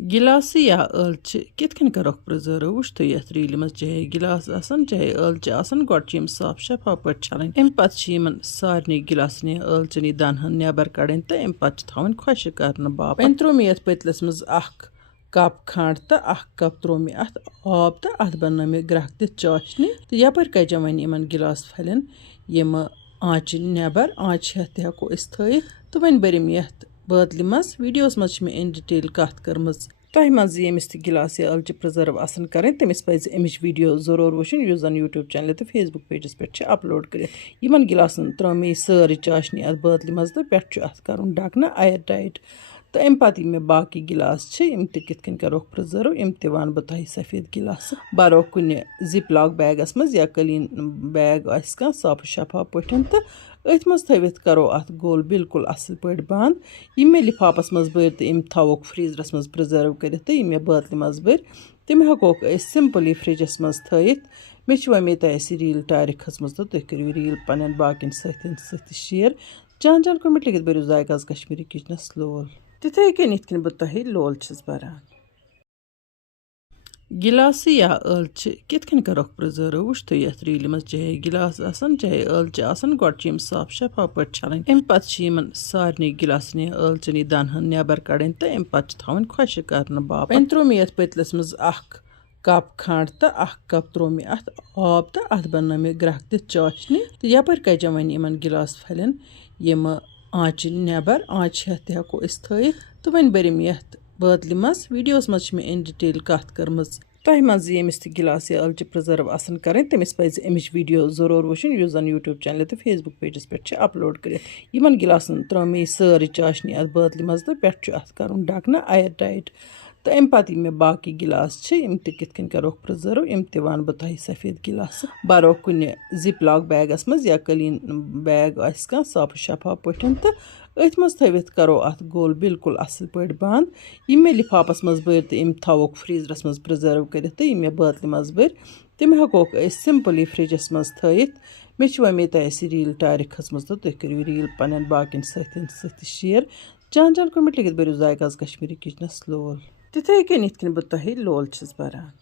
गिलास या ٲlچہِ कित कन करोक प्रिजर्व वुच तो यथ रील मज चाहे गिलास आसन चाहे ٲlچہِ आसन गोड छ साफ शफाफ पट छलन एम पत छ यमन सारनी गिलासन ٲlچनि दानहन नेबर कड़न तो एम पत थवन खुश करन बाप एन त्रो मे यथ पतलस मज अख कप खंड तो अख कप त्रो मे अत आब तो अत बन मे ग्रह द चाशनी तो यपर कज वन यमन गिलास फलन यम आँच नेबर आँच हेत हको इस थयित तो वन बरिम यथ बादल मज वीडियोस मज मे इन डिटेल कत करमज तह मज यमिस त गिलास या ٲlچہِ प्रिजर्व आसन करें तमिस पज अमिच वीडियो जरूर वुचन युस जन यूट्यूब चैनल तो फेसबुक पेजस पे अपलोड कर यमन गिलासन त्रो सारी चाशनी अत बादल मज तो पे अत कर ढकना एयर टाइट तो अम पत मे बाकी गिलास यम कितन करोक प्रिजर्व यम वन बह तह सफ़ेद गिलास बरो कुन जिप लॉक बैगस मज या कलीन बैग आस साफ शफाफ पठन तो अथ मज थवित करो अत गोल बिल्कुल असल पे बंद यम मे लिफाफस मज बर तो यम थवोक फ्रीजरस मज प्रिजर्व कर तो यम मे बातल मज बर तम हेकोक सिंपली फ्रिजस मज थवित मे वमे तह रील टार खसमज तो तुम करो रील पन बाकिन सत शेयर जान जान कमेंट लिखित बरो जायकाज कश्मीरी किचनस लोल तिथे कन यथ बह तह लोल बरान गिलास या ٲlچہِ कित कन करोक प्रिजर्व वुच तो यथ रील मज चाहे गिलास आसन चाहे ٲlچہِ आसन गोड छ साफ शफाफ पट छलन एम पत छ यमन सारनी गिलासन ٲlچनि दानहन नेबर कड़न तो एम पत थवन खुश करन बाप एन त्रो मे यथ पतलस मज अख कप खंड तो अख कप त्रो मे अत आब तो अत बन मे ग्रह द चाशनी तो यपर कज वन यमन गिलास फलन यम आँच नेबर आँच हेत हको इस थयित तो वन बरिम यथ बादल मज वीडियोस मज मे इन डिटेल कत करमज तह मज यमिस त गिलास या ٲlچہِ प्रिजर्व आसन करें तमिस पज अमिच वीडियो जरूर वुचन युस जन यूट्यूब चैनल तो फेसबुक पेजस पे अपलोड कर यमन गिलासन त्रो सारी चाशनी अत बादल मज तो पे अत कर ढकना एयर टाइट तो अम पत मे बाकी गिलास यम कितन करोक प्रिजर्व यम वन बह तह सफ़ेद गिलास बरो कुन जिप लॉक बैगस मज या कलीन बैग आस साफ शफाफ पठन तो अथ मज थवित करो अत गोल बिल्कुल असल पे बंद यम मे लिफाफस मज बर तो यम थवोक फ्रीजरस मज प्रिजर्व कर तो यम मे बातल मज बर तम हेकोक सिंपली फ्रिजस मज थवित मे वमे तह रील टार खसमज तो तुम करो रील पन बाकिन सत शेयर जान जान कमेंट लिखित बरो जायकाज कश्मीरी किचनस लोल तिथे कन यथ बह तह लोल बरान।